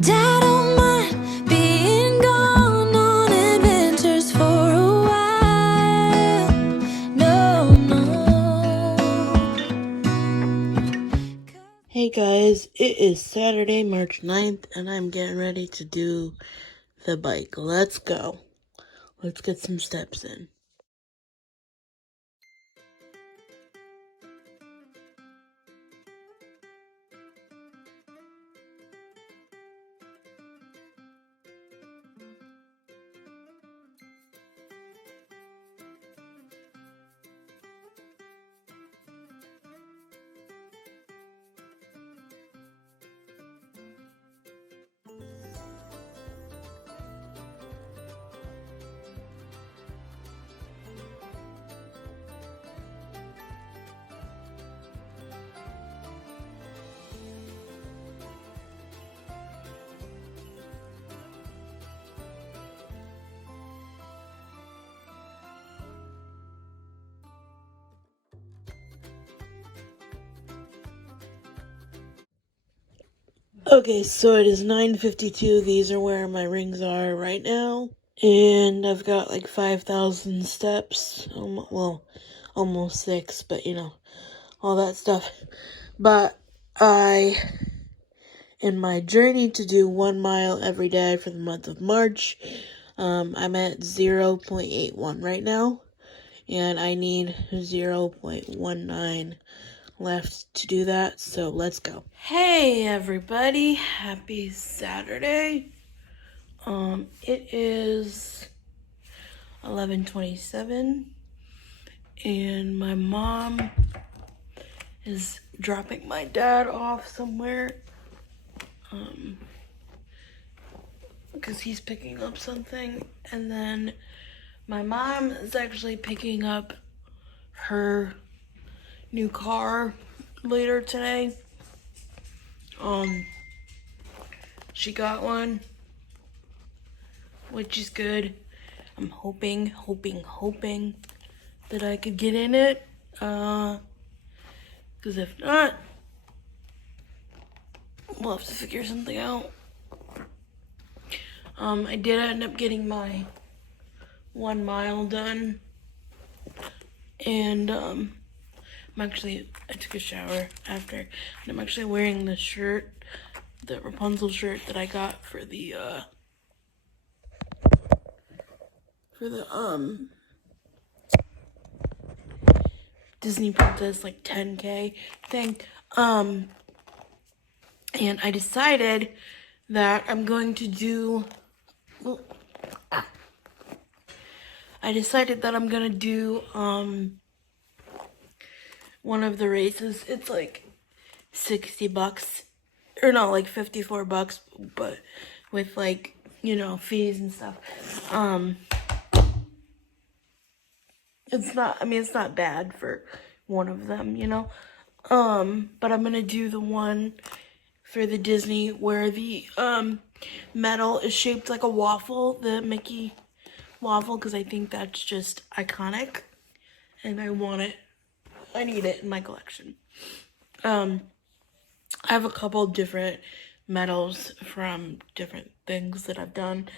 Dad don't mind being gone on adventures for a while. No, no. Hey guys, it is Saturday, March 9th, and I'm getting ready to do the bike. Let's go. Let's get some steps in. Okay, so it is 9:52. These are where my rings are right now. And I've got like 5,000 steps. Well, almost 6, but all that stuff. But in my journey to do 1 mile every day for the month of March, I'm at 0.81 right now. And I need 0.19 left to do that, so let's go. Hey everybody, happy Saturday. It is 11:27 and my mom is dropping my dad off somewhere because he's picking up something, and then my mom is actually picking up her new car later today. She got one, which is good. I'm hoping that I could get in it. Because if not, we'll have to figure something out. I did end up getting my 1 mile done. And, I took a shower after. And I'm actually wearing the shirt, the Rapunzel shirt that I got for the Disney Princess, like 10K thing. And I decided that I'm going to do, one of the races. It's like $60, or no, like $54, but with like, fees and stuff. It's not bad for one of them, but I'm gonna do the one for the Disney where the medal is shaped like a waffle, the Mickey waffle, because I think that's just iconic and I need it in my collection. I have a couple different medals from different things that I've done.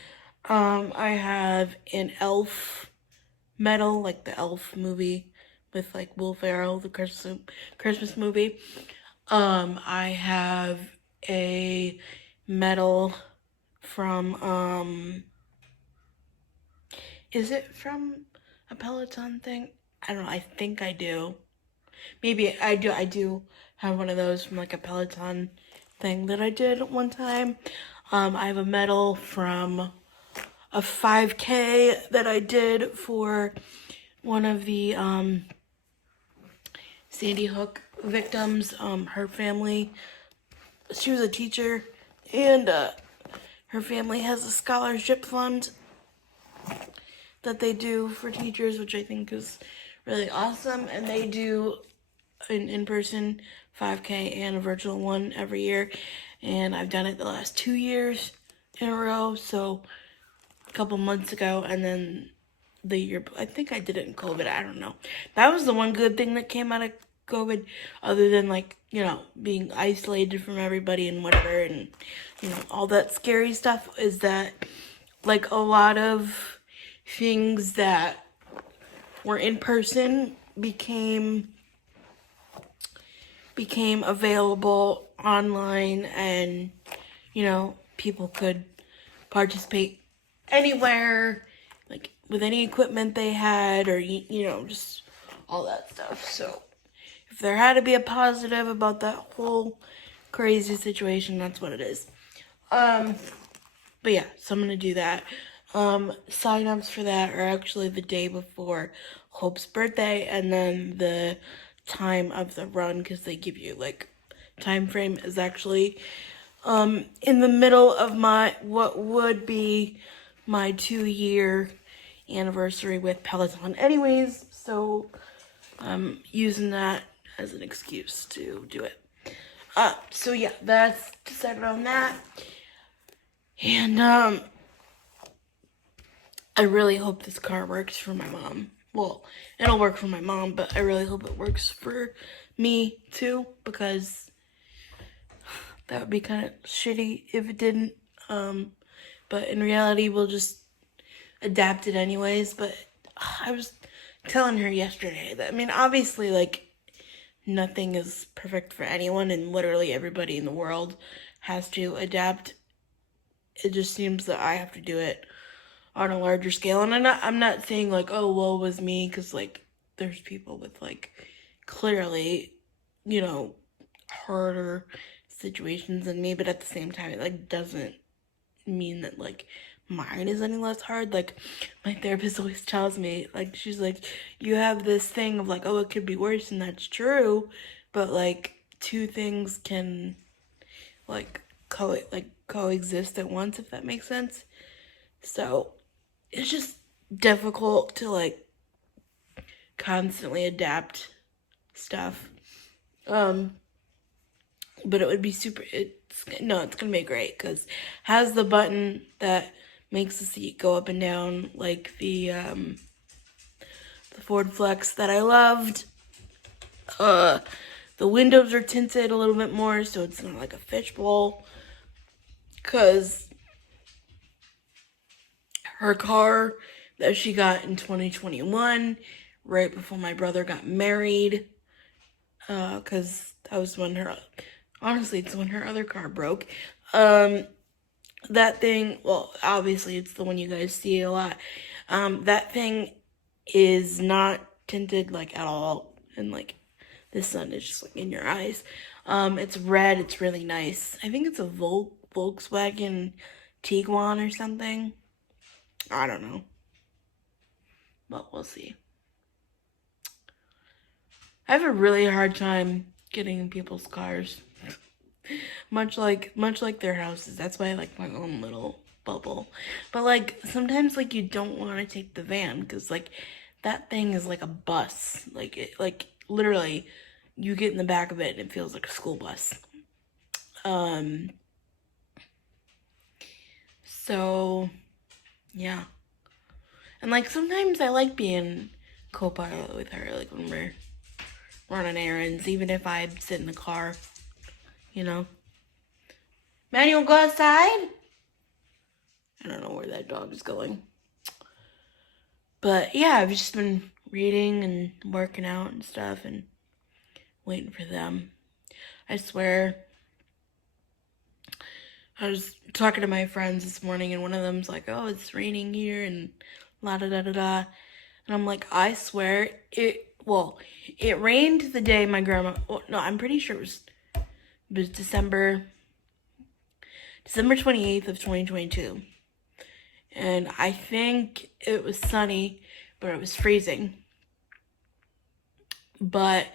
I have an Elf medal, like the Elf movie with like Will Ferrell, the Christmas movie. I have a medal from is it from a Peloton thing? I don't know. I think I do. Maybe I do. I do have one of those from like a Peloton thing that I did one time. I have a medal from a 5K that I did for one of the Sandy Hook victims. Her family, she was a teacher, and her family has a scholarship fund that they do for teachers, which I think is really awesome. And they do an in-person 5K and a virtual one every year. And I've done it the last 2 years in a row. So a couple months ago, and then the year, I think I did it in COVID. I don't know. That was the one good thing that came out of COVID, other than like, you know, being isolated from everybody and whatever, and, you know, all that scary stuff, is that like a lot of things that were in person became available online, and, you know, people could participate anywhere, like with any equipment they had, or, you know, just all that stuff. So if there had to be a positive about that whole crazy situation, that's what it is. But yeah, so I'm gonna do that. Sign-ups for that are actually the day before Hope's birthday, and then the time of the run, because they give you like time frame, is actually in the middle of my what would be my 2-year anniversary with Peloton anyways, so I'm using that as an excuse to do it. So yeah, that's decided on that. And I really hope this car works for my mom. Well, it'll work for my mom, but I really hope it works for me too, because that would be kind of shitty if it didn't. But in reality, we'll just adapt it anyways. But I was telling her yesterday that, I mean, obviously, like, nothing is perfect for anyone, and literally everybody in the world has to adapt. It just seems that I have to do it on a larger scale. And I'm not saying like, oh, woe was me, because like there's people with like clearly, you know, harder situations than me, but at the same time, it like doesn't mean that like mine is any less hard. Like my therapist always tells me, like, she's like, you have this thing of like, oh, it could be worse, and that's true, but like two things can like coexist at once, if that makes sense. So it's just difficult to like constantly adapt stuff. But it would be it's gonna be great, because has the button that makes the seat go up and down, like the Ford Flex that I loved. The windows are tinted a little bit more, so it's not like a fishbowl, because her car that she got in 2021, right before my brother got married, because that was when it's when her other car broke. That thing, well, obviously it's the one you guys see a lot. That thing is not tinted like at all, and like the sun is just like in your eyes. It's red. It's really nice. I think it's a Volkswagen Tiguan or something. I don't know, but we'll see. I have a really hard time getting in people's cars, much like their houses. That's why I like my own little bubble. But like sometimes like you don't want to take the van, because like that thing is like a bus. Like it, like literally, you get in the back of it and it feels like a school bus. So yeah. And like sometimes I like being co-pilot with her, like when we're running errands, even if I sit in the car, you know. Manuel, go outside. I don't know where that dog is going. But yeah, I've just been reading and working out and stuff and waiting for them. I swear, I was talking to my friends this morning, and one of them's like, oh, it's raining here, and la da da da da. And I'm like, I swear, it rained the day my grandma, well, no, I'm pretty sure it was December 28th of 2022. And I think it was sunny, but it was freezing. But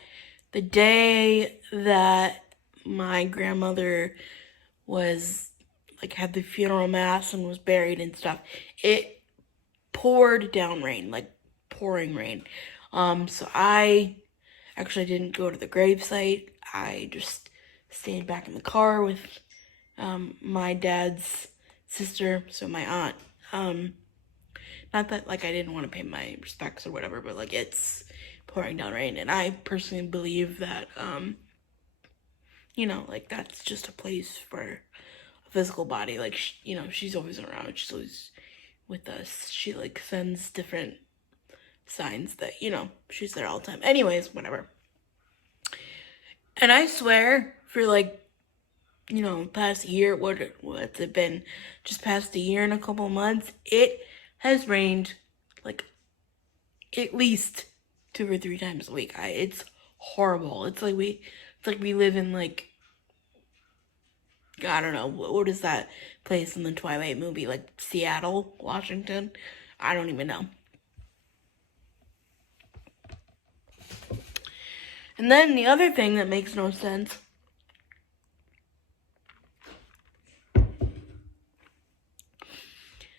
the day that my grandmother was, like, had the funeral mass and was buried and stuff, it poured down rain, like pouring rain. So I actually didn't go to the gravesite. I just stayed back in the car with my dad's sister, so my aunt. Not that like I didn't want to pay my respects or whatever, but like it's pouring down rain. And I personally believe that, like that's just a place for a physical body. Like, she's always around. She's always with us. She like sends different signs that, she's there all the time. Anyways, whatever. And I swear for like, past year, what's it been? Just past a year and a couple months, it has rained like at least 2 or 3 times a week. It's horrible. It's like we live in like, I don't know, what is that place in the Twilight movie? Like Seattle, Washington? I don't even know. And then the other thing that makes no sense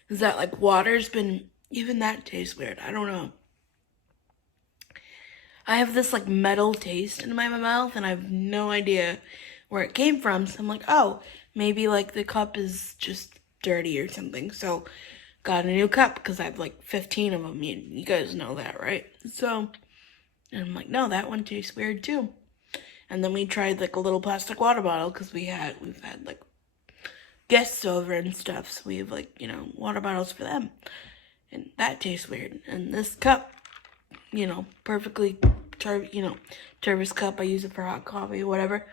is that like water's been, even that tastes weird. I don't know. I have this like metal taste in my mouth and I have no idea where it came from. So I'm like, oh, maybe like the cup is just dirty or something. So got a new cup because I have like 15 of them. You guys know that, right? So, and I'm like, no, that one tastes weird too. And then we tried like a little plastic water bottle because we've had like guests over and stuff. So we have like, water bottles for them. And that tastes weird. And this cup, perfectly, Turvis cup. I use it for hot coffee, whatever.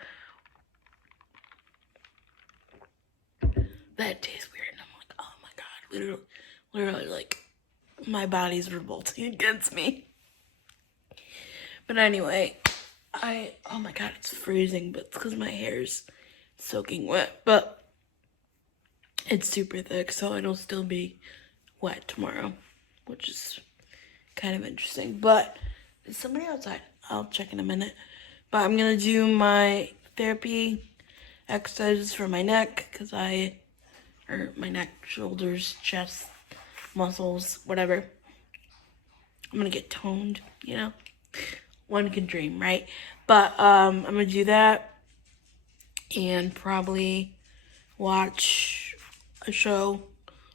That tastes weird. And I'm like, oh my God, literally like my body's revolting against me. But anyway, oh my God, it's freezing, but it's because my hair's soaking wet. But it's super thick, so it'll still be wet tomorrow, which is kind of interesting. But is somebody outside? I'll check in a minute. But I'm gonna do my therapy exercises for my neck, or my neck, shoulders, chest, muscles, whatever. I'm gonna get toned, One can dream, right? But I'm gonna do that and probably watch a show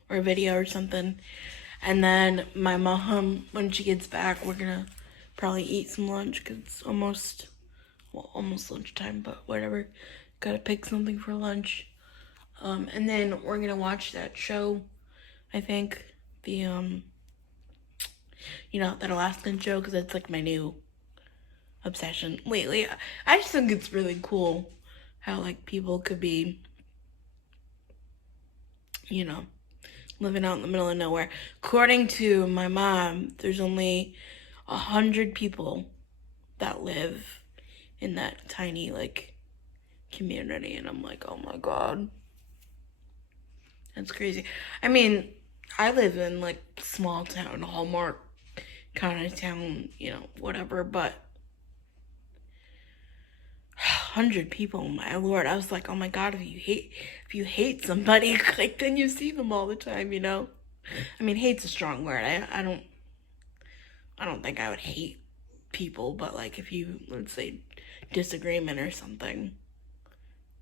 or a video or something. And then my mom, when she gets back, we're gonna probably eat some lunch because it's almost lunchtime, but whatever. Gotta pick something for lunch. And then we're gonna watch that show, I think, the, that Alaskan show, because it's like my new obsession lately. I just think it's really cool how like people could be, living out in the middle of nowhere. According to my mom, there's only 100 people that live in that tiny like community, and I'm like, oh my God, that's crazy. I mean, I live in like small town, Hallmark kind of town, whatever, but 100 people, my Lord. I was like, oh my God, if you hate somebody, like then you see them all the time, I mean, hate's a strong word. I don't think I would hate people, but like if you, let's say, disagreement or something,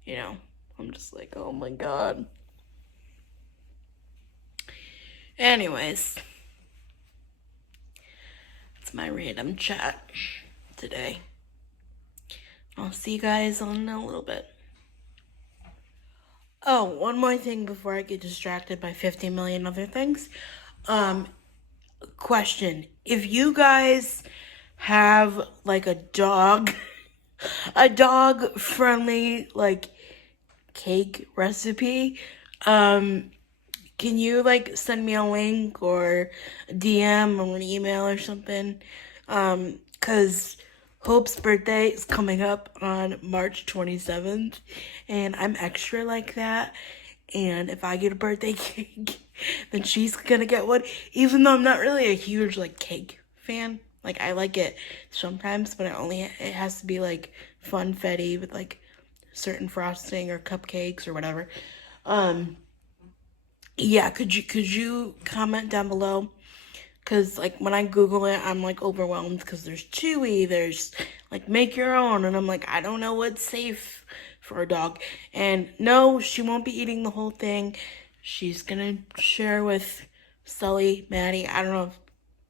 I'm just like, oh my God. Anyways, it's my random chat today. I'll see you guys in a little bit. Oh, one more thing before I get distracted by 50 million other things. Question. If you guys have like a dog friendly like cake recipe, can you like send me a link or a DM or an email or something? 'Cause Hope's birthday is coming up on March 27th, and I'm extra like that, and if I get a birthday cake, then she's gonna get one, even though I'm not really a huge, like, cake fan. Like, I like it sometimes, but it has to be, like, funfetti with, like, certain frosting or cupcakes or whatever. Yeah, could you comment down below? Because, like, when I Google it, I'm, like, overwhelmed because there's Chewy, there's, like, make your own, and I'm like, I don't know what's safe for a dog. And no, she won't be eating the whole thing. She's gonna share with Sully, Maddie. I don't know if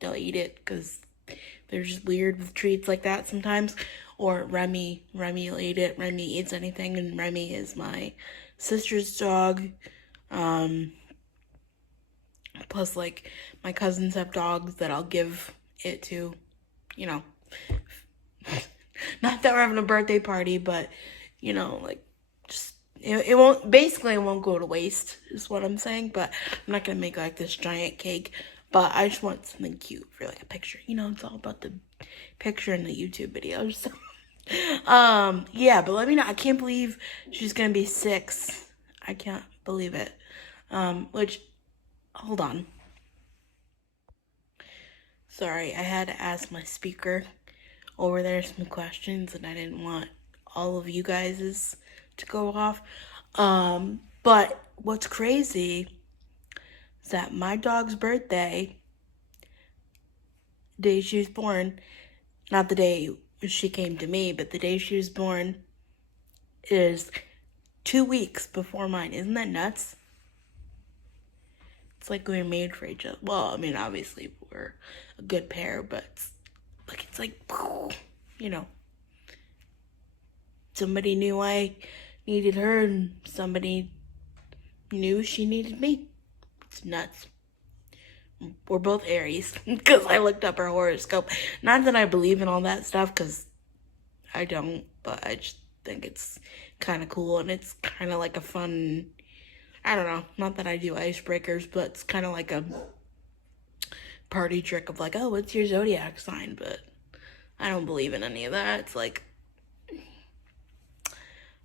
they'll eat it because they're just weird with treats like that sometimes. Or Remy will eat it. Remy eats anything, and Remy is my sister's dog. Plus, like, my cousins have dogs that I'll give it to, you know. Not that we're having a birthday party, but, you know, like, just, it won't, basically it won't go to waste, is what I'm saying. But I'm not gonna make, like, this giant cake. But I just want something cute for, like, a picture. You know, it's all about the picture in the YouTube videos. So. Yeah, but let me know. I can't believe she's gonna be 6. I can't believe it. Which, hold on. Sorry, I had to ask my speaker over there some questions, and I didn't want all of you guys' to go off. But what's crazy is that my dog's birthday, day she was born, not the day she came to me, but the day she was born is 2 weeks before mine. Isn't that nuts? It's like we were made for each other. Well, I mean, obviously we're a good pair, but it's like, you know, somebody knew I needed her, and somebody knew she needed me. It's nuts. We're both Aries, because I looked up her horoscope. Not that I believe in all that stuff, because I don't, but I just think it's kind of cool, and it's kind of like a fun, I don't know, not that I do icebreakers, but it's kind of like a party trick of like, oh, what's your zodiac sign? But I don't believe in any of that. It's like,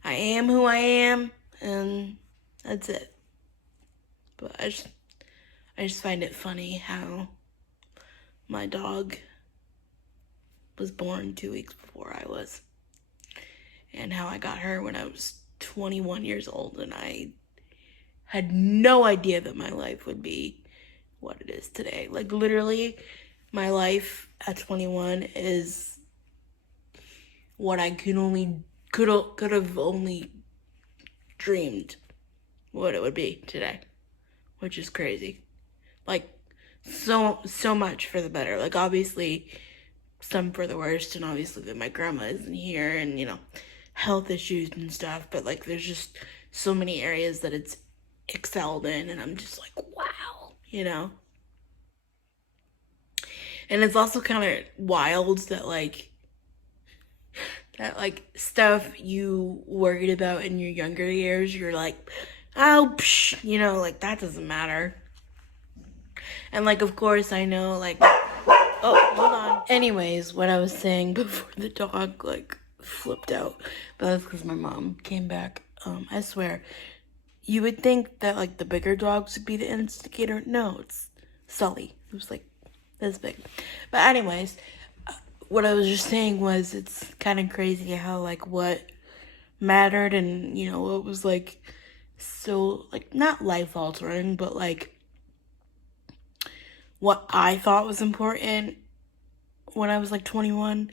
I am who I am, and that's it. But I just find it funny how my dog was born 2 weeks before I was, and how I got her when I was 21 years old, and I had no idea that my life would be what it is today. Like, literally, my life at 21 is what I could have only dreamed what it would be today, which is crazy. Like, so much for the better. Like, obviously, some for the worst, and obviously that my grandma isn't here, and, you know, health issues and stuff, but, like, there's just so many areas that it's excelled in, and I'm just like, wow, you know? And it's also kind of wild that, like, stuff you worried about in your younger years, you're like, oh, psh, you know, like, that doesn't matter. And, like, of course, I know, like, oh, hold on. Anyways, what I was saying before the dog, like, flipped out, but that's because my mom came back. I swear, you would think that, like, the bigger dogs would be the instigator. No, it's Sully, who's, like, this big. But anyways, what I was just saying was, it's kind of crazy how, like, what mattered and, you know, what was, like, so, like, not life-altering, but, like, what I thought was important when I was, like, 21,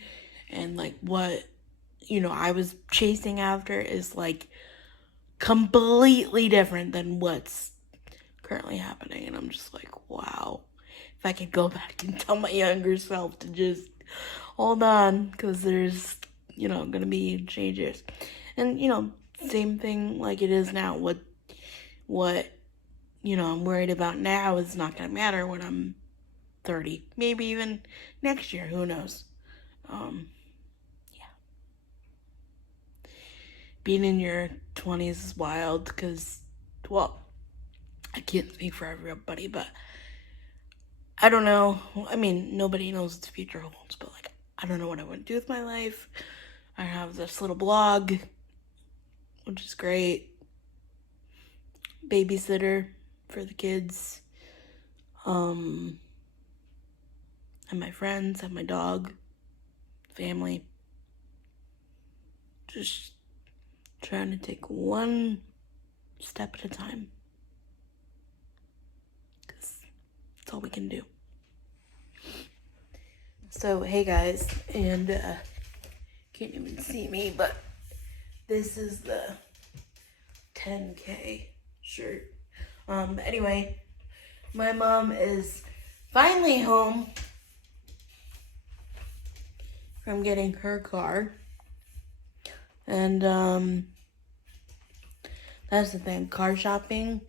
and, like, what, you know, I was chasing after is, like, completely different than what's currently happening. And I'm just like, wow, if I could go back and tell my younger self to just hold on, because there's, you know, gonna be changes. And, you know, same thing like it is now. What you know, I'm worried about now is not gonna matter when I'm 30, maybe even next year, who knows. Yeah, being in your 20s is wild, because, well, I can't speak for everybody, but I don't know. I mean, nobody knows what the future holds, but, like, I don't know what I want to do with my life. I have this little blog, which is great. Babysitter for the kids. And my friends, and my dog, family. Just trying to take one step at a time, because that's all we can do. So, hey guys, and can't even see me, but this is the 10K shirt. Anyway, my mom is finally home. I'm getting her car. And that's the thing. Car shopping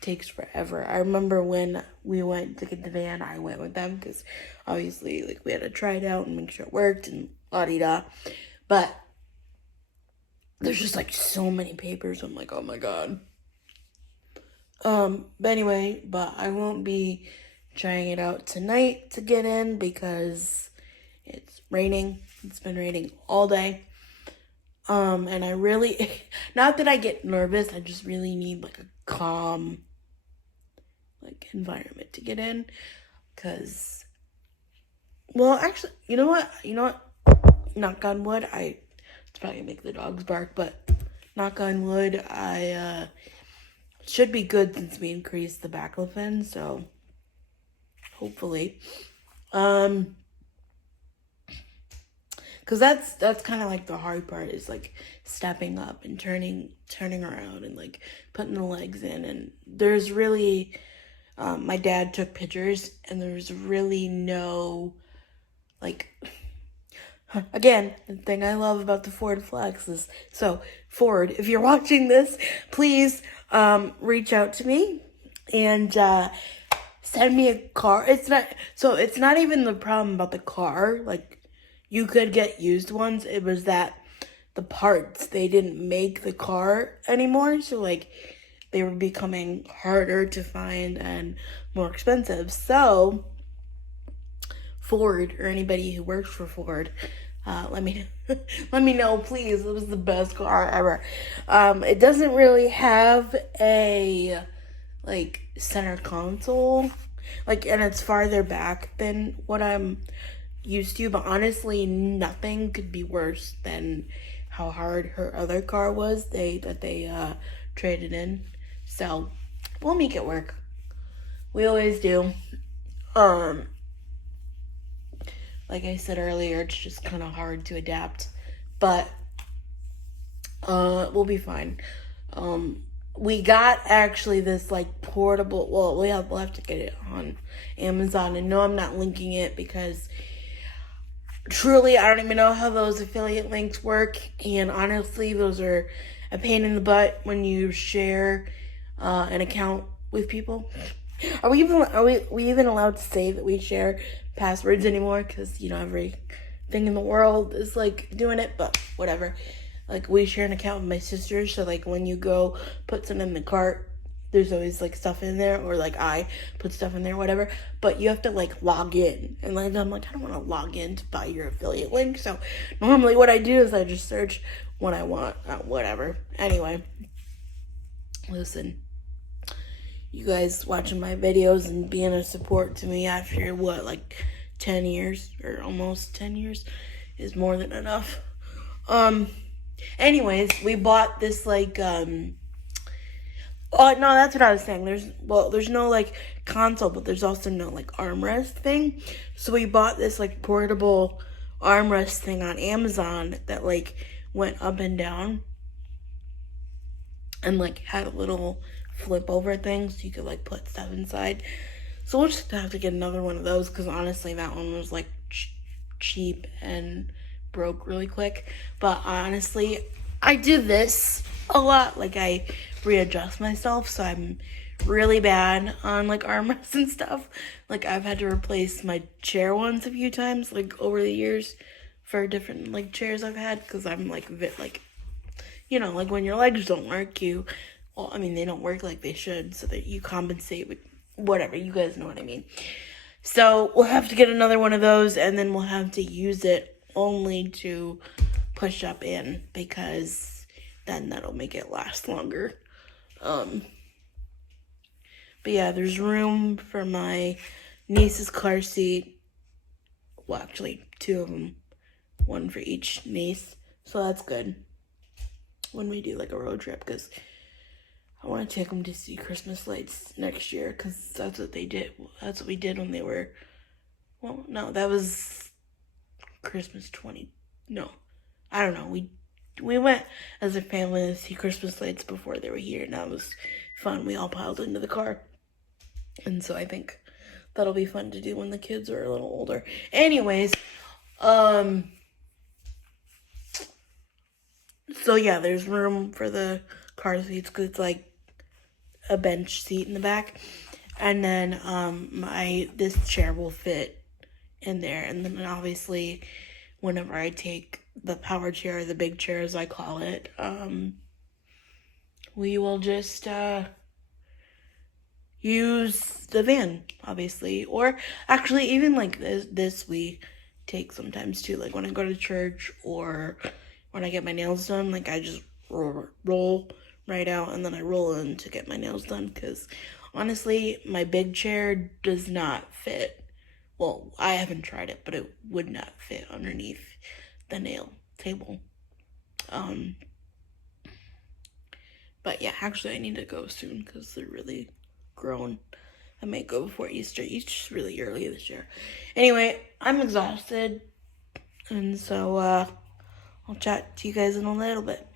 takes forever. I remember when we went to get the van, I went with them because obviously, like, we had to try it out and make sure it worked and la-di-da. But there's just, like, so many papers. I'm like, oh my god. But anyway, but I won't be trying it out tonight to get in because it's raining. It's been raining all day. And I really, not that I get nervous, I just really need, like, a calm, like, environment to get in. Because, well, actually, you know what? Knock on wood, it's probably gonna make the dogs bark, but knock on wood, I, should be good since we increased the baclofen, so hopefully. Because that's kind of like the hard part is like stepping up and turning around and like putting the legs in. And there's really, my dad took pictures and there's really no, like, again, the thing I love about the Ford Flex is, so Ford, if you're watching this, please reach out to me and send me a car. It's not even the problem about the car. Like, you could get used ones. It was that the parts, they didn't make the car anymore. So, like, they were becoming harder to find and more expensive. So, Ford, or anybody who works for Ford, let me know, please. It was the best car ever. It doesn't really have a, like, center console, like, and it's farther back than what I'm used to, but honestly, nothing could be worse than how hard her other car was that they traded in. So we'll make it work. We always do. Like I said earlier, it's just kind of hard to adapt, but we'll be fine. We got actually this like portable, well, we'll have to get it on Amazon, and no, I'm not linking it because truly I don't even know how those affiliate links work, and honestly those are a pain in the butt when you share an account with people. Are we even allowed to say that we share passwords anymore? Because, you know, everything in the world is like doing it, but whatever. Like, we share an account with my sister, so like when you go put something in the cart, there's always like stuff in there, or like I put stuff in there, whatever, but you have to like log in, and like I'm like, I don't want to log in to buy your affiliate link. So normally what I do is I just search what I want, whatever. Anyway, listen, you guys watching my videos and being a support to me after what, like 10 years or almost 10 years is more than enough. Anyways, we bought this like oh, no, that's what I was saying. There's no, like, console, but there's also no, like, armrest thing. So we bought this, like, portable armrest thing on Amazon that, like, went up and down. And, like, had a little flip-over thing so you could, like, put stuff inside. So we'll just have to get another one of those because, honestly, that one was, like, cheap and broke really quick. But, honestly, I do this a lot. Like, I readjust myself, so I'm really bad on like armrests and stuff. Like, I've had to replace my chair ones a few times, like over the years, for different like chairs I've had, because I'm like you know, like when your legs don't work, well, I mean, they don't work like they should, so that you compensate with whatever, you guys know what I mean. So we'll have to get another one of those, and then we'll have to use it only to push up in, because then that'll make it last longer. But yeah, there's room for my niece's car seat. Well, actually, 2 of them. 1 for each niece. So that's good when we do like a road trip, because I want to take them to see Christmas lights next year, because that's what they did. That's what we did when they were, well, no, that was Christmas 20. No, I don't know. We went as a family to see Christmas lights before they were here, and that was fun. We all piled into the car. And so I think that'll be fun to do when the kids are a little older. Anyways, So yeah, there's room for the car seats because it's like a bench seat in the back, and then this chair will fit in there, and then obviously whenever I take the power chair, the big chair as I call it, we will just use the van, obviously, or actually even like this we take sometimes too, like when I go to church or when I get my nails done, like I just roll right out and then I roll in to get my nails done, because honestly my big chair does not fit. Well, I haven't tried it, but it would not fit underneath the nail table. But yeah, actually I need to go soon because they're really grown. I might go before Easter. Easter's really early this year. Anyway, I'm exhausted, and so I'll chat to you guys in a little bit.